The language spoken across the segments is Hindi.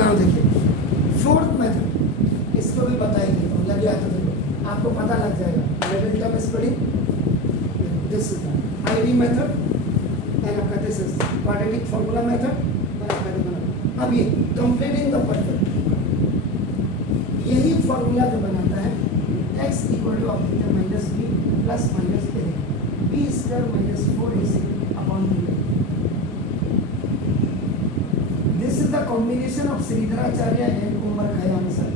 नाउ देखिए फोर्थ मेथड, इसको भी बता ही देता हूँ, लग गया तो देखो आपको पता लग जाएगा। Level term spreading, this is the ID method and आपका this is quadratic formula method और आपका देखो अब ये कंप्लीटिंग द परफेक्ट, यही फॉर्मूला जो बनाता है x इक्वल टू आप देखते हैं minus B plus minus A B square minus 4ac upon 2a। This is the combination of Shridharacharya and Omar Khayyam sir.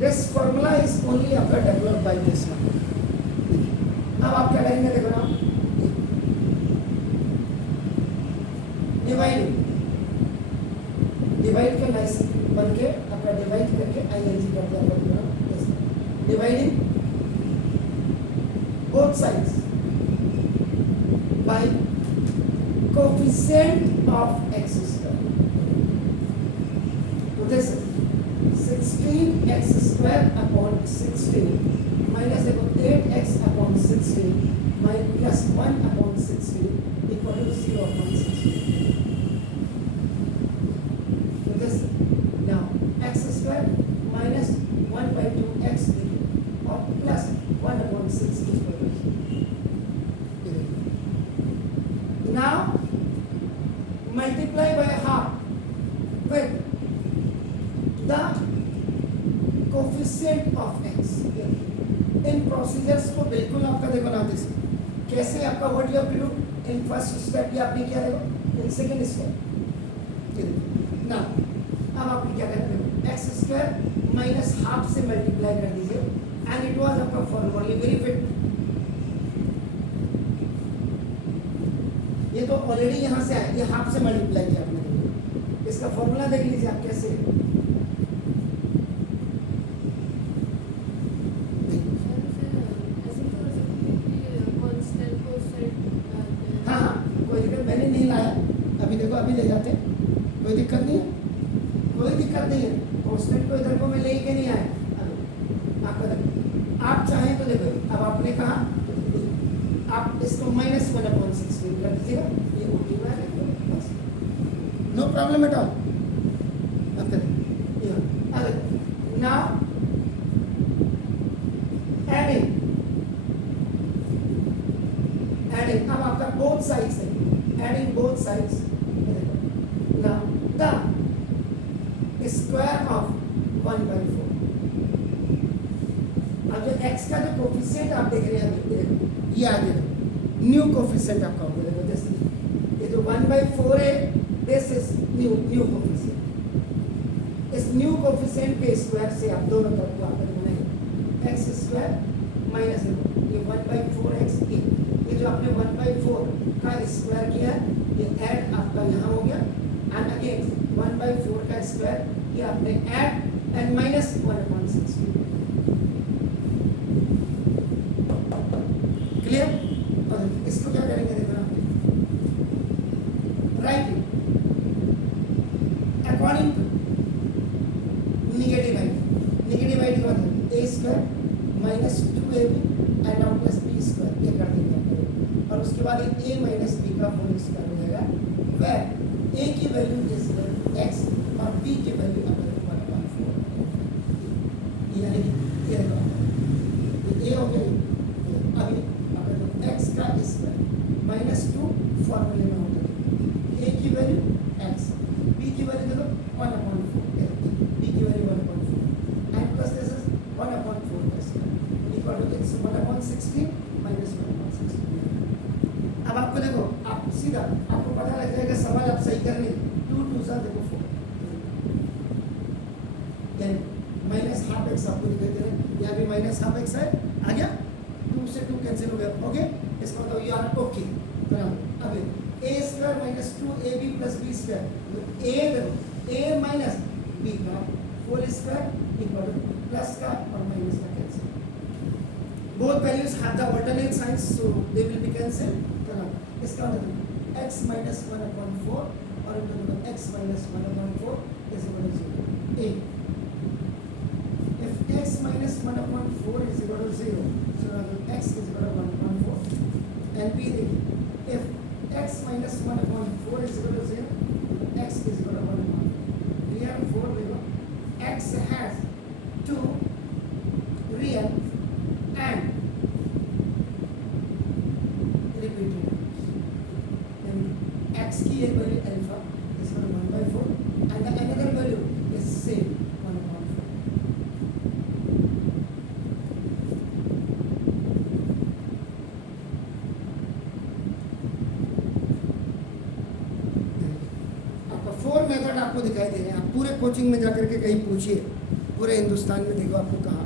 This formula is only after developed by this one. अब आप क्या करेंगे देखो ना, डिवाइड करना इस बन के आपका डिवाइड करके आईएनजी कर दिया आपका dividing both sides by coefficient of x square. तो this 16x square upon 16 minus देखो 8x upon 16 plus 1 upon 16 equal to 0 upon 16। x square minus 1 by 2x और plus 1 upon 16 now multiply by half with the coefficient of x। इन प्रोसीजर्स को बिल्कुल आपका देखो ना दिस कैसे आपका what you have to do in first step ये आपने किया देखो, इन सेकंड स्टेप ना अब आप क्या करते हो एक्स स्क्वायर माइनस हाफ से मल्टीप्लाई कर दीजिए एंड इट वाज आपका फॉर्मूला वेरी फिट। ये तो ऑलरेडी यहाँ से आया, ये हाफ से मल्टीप्लाई किया आपने, इसका फॉर्मूला देख लीजिए आप कैसे। हाँ हाँ कोई दिक्कत, मैंने नहीं लाया अभी, देखो अभी ले जाते, कोई दिक्कत नहीं है, कोई दिक्कत नहीं है। कांस्टेंट को इधर को मैं लेके नहीं आया आपका देखो, आप चाहें तो देखो अब आपने कहा आप इसको माइनस 1 अपॉन 16 कर दीजिएगा, ये ओटी में है बस, नो प्रॉब्लम एट ऑल। अब नाउ एडिंग अब आपका बोथ साइड्स है, adding both sides now the square of 1 by 4। अब जो x का जो कोफिशिएंट आप देख रहे हैं देखो ये आगे न्यू कोफिशिएंट आपका होगा देखो जैसे ये जो 1 by 4 है दिस इज न्यू कोफिशिएंट। इस न्यू कोफिशिएंट के स्क्वायर से आप दोनों तरफ को आप बनाएंगे x स्क्वायर माइनस ये 1 by 4x ये जो आपने 1 by 4 का स्क्वायर किया है ये ऐड आपका यहाँ हो गया एंड अगेन 1 by 4 का स्क्वायर ये आपने add and minus 1 upon 16। Clear? और इसको क्या करेंगे देखो राइट अकॉर्डिंग टू नेगेटिव आइड का a square minus 2ab and now plus b square ये कर देंगे और उसके बाद ये a माइनस b का होल स्क्वायर हो जाएगा वेयर a की वैल्यू इज x और b की वैल्यू अगर 1/4 यानी ये a हो गया अभी अगर x का स्क्वायर माइनस 2 फॉर्मूले में होता है a की वैल्यू x b की वैल्यू देखो 1/4 b की value 1/4 and plus this is 1/4 equal to x 1/16 minus 1/16। अब आपको देखो आप सीधा आपको पता लग जाएगा सवाल आप सही करने 2 2 सा देखो 4 यानी माइनस हाफ एक्स आपको दिखाई दे रहा है, यहाँ भी माइनस हाफ एक्स है आ गया, 2 से 2 कैंसिल हो गया ओके। इसका मतलब यू आर ओके। अब a square minus 2ab plus b square a देखो a माइनस b का whole square equal to plus का और माइनस का cancel, both values have the alternate signs so they will be cancelled। इसका मतलब x minus 1/4 और x minus 1/4 is equal to 0 a। if x minus 1/4 is equal to 0 so x is equal to 1/4 and b देखिए if x minus 1/4 is equal to 0, x is equal to 1/4. Here 4 देखो, x has 2 real and repeated and x की एक value alpha is equal to 1/4 and the another value is same 1/4. आपका 4 मेथड आपको दिखाई दे रहे हैं। आप पूरे कोचिंग में जाकर के कहीं पूछिए, पूरे हिंदुस्तान में देखो आपको कहाँ